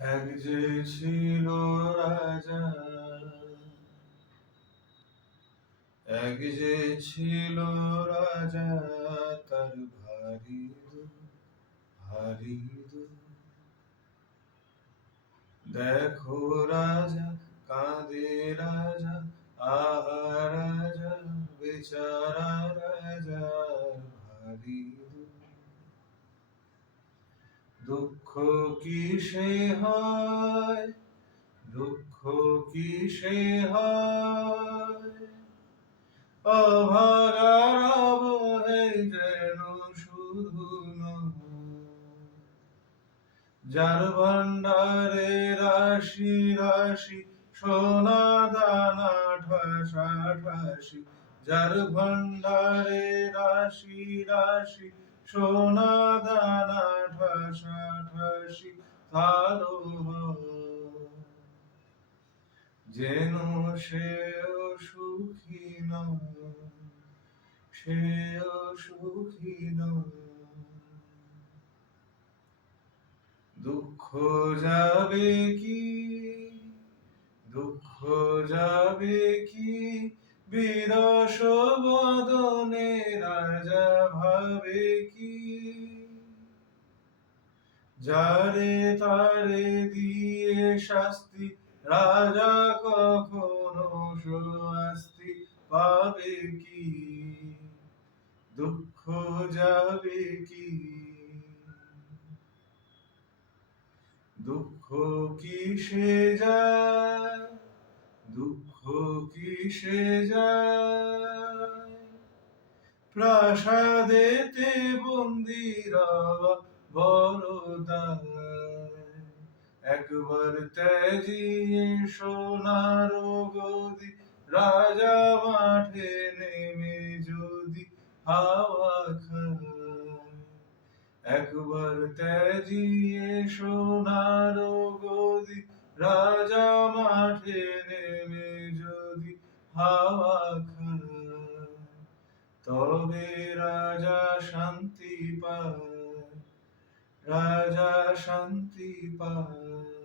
এক যে ছিল রাজা, এক যে ছিল রাজা, তার ভারী ভারী দেখো রাজা কাঁদে রাজা, আহা রাজা বেচারা রাজা ভারী দুঃখ কিসে হয়, দুঃখ কিসে হয়, অভাগার অবহে যেন শুধু যার ভান্ডারে রাশি রাশি সোনা দানা ঠাসা ঠাসি, যার ভান্ডারে রাশি রাশি সোনা দানা ঠাসা ঠাসি, তারও যেন সেও সুখী নয়, সেও সুখী নয়। দুঃখ যাবে কি, দুঃখ যাবে কি, বিরস বদনে রাজা ভাবে কি, যারে তারে দিয়ে শাস্তি রাজা কখনো শাস্তি পাবে কি, দুঃখ যাবে কি, দুঃখ কিসে যায়, দুঃখ কিসে যায়, প্রাসাদেতে বন্দিরা বড় দায়, একবার ত্যাজিয়ে সোনার গদি রাজা মাঠে নেমে যদি হাওয়া খায়, একবার ত্যাজিয়ে সোনার গদি রাজা মাঠে নেমে যদি হাওয়া খায়, তবে রাজা শান্তি পায়, রাজা শান্তি পায়।